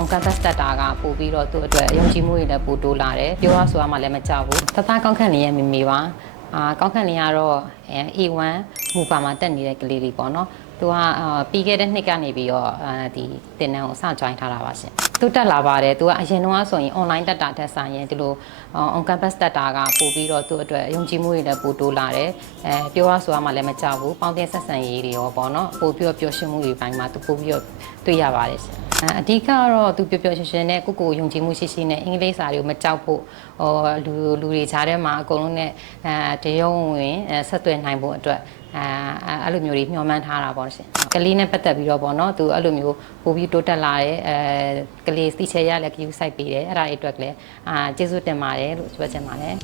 on campus တက်တာကပို့ပြီးတော့သူ့အတွက်ယုံကြည်မှုတွေလည်းပိုတိုးလာတယ်ပြောရဆိုရမှလည်းမကြောက်ဘူးသသားကောက်ခန့်နေရဲ့မိမိပါအာကောက်ခန့်နေကတော့အဲ A1 မူပါမှာတက်နေတဲ့ကလေးလေးပေါ့နော်သူကအာပြီးခဲ့တဲ့နှစ်ကနေပြီးတော့အာဒီတင်နန်းကိုစ join ထားတာပါရှင်သူတက်လာပါတယ်သူကအရင်တော့ဆိုရင် online တက်တာတက်ဆိုင်ရင်ဒီလို on campus တက်တာကပို့ပြီးတော့သူ့အတွက်ယုံကြည်မှုတွေလည်းပိုတိုးလာတယ်အဲပြောရဆိုရမှလည်းမကြောက်ဘူးပေါင်းတင်ဆက်ဆံရေးတွေရောပေါ့နော်ပို့ပြီးတော့ပျော်ရွှင်မှုတွေပိုင်းမှာသူပို့ပြီးတော့တွေ့ရပါတယ်ရှင်အအဓိကကတော့သူပျော်ပျော်ရွှင်ရွှင်နဲ့ကိုကိုယုံကြည်မှုရှိရှိနဲ့အင်္ဂလိပ်စာတွေကိုမကြောက်ဖို့ဟောလူလူတွေကြားထဲမှာအကုန်လုံးနဲ့အဲတရုံဝင်အဲဆက်သွယ်နိုင်ဖို့အတွက် အဲအဲ့လိုမျိုးတွေမျှော်မှန်းထားတာပေါ့ရှင်ကလေးနဲ့ပတ်သက်ပြီးတော့ပေါ့နော်သူအဲ့လိုမျိုးပို့ပြီးတိုးတက်လာတဲ့အဲကလေးသိချေရလည်း view site ပေးတယ်အဲ့ဒါတွေအတွက်ကလည်းအာကျေးဇူးတင်ပါတယ်လို့ပြောချင်ပါတယ်